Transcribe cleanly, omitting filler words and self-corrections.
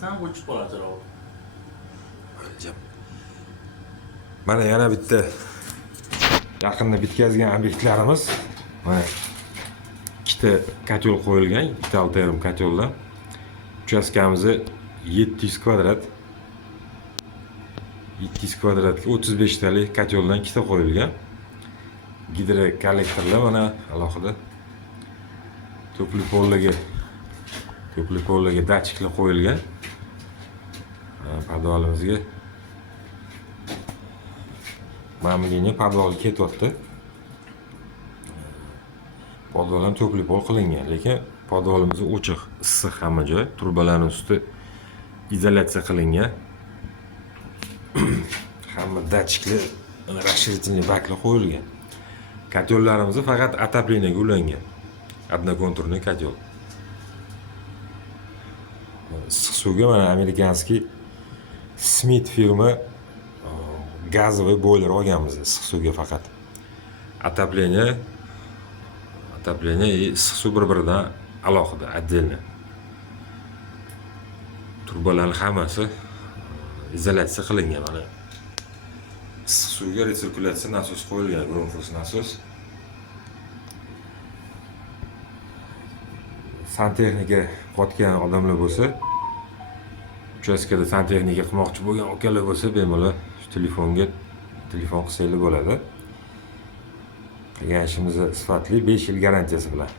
bosmasam o'chib qoladi chiroq. Mana yana bitta yaqinda bitkazgan obyektlarimiz. Mana ikkita kotel qo'yilgan, 2,5 koteldan. Uchastkamiz 700 kvadrat. 700 kvadratga 35 talik koteldan ikkita qo'yilgan. Gidro kollektorlar mana alohida to'pli pollarga datchiklar qo'yilgan. Podvalimizga ma'muliyni podvalga ketyapti. Podval ham to'pli pol qilingan, lekin podvalimiz ochiq, issiq hamma joy. Turbalarning usti izolyatsiya qilingan. Hamma datchiklar, расширительный baklar qo'yilgan. Kotellarimiz faqat отоплениyaga ulangan. Одноконтурный котел. Issiq suvga mana amerikanskiy Smith firma gazовый boiler olganmiz issiq suvga faqat. Отопление и issiq suv bir-biridan alohida, отдельно. Turbalarning hammasi izolyatsiya qilingan mana. Issiq suvga resirkulyatsiya nasos qo'yilgan, Grundfos nasos. Santexnika qotgan odamlar bo'lsa, uchastkada santexnika qilmoqchi bo'lgan akalar bo'lsa, bemalol telefon qilsanglar bo'ladi. Qilgan ishimiz sifatli 5 yil garantiyasi bilan.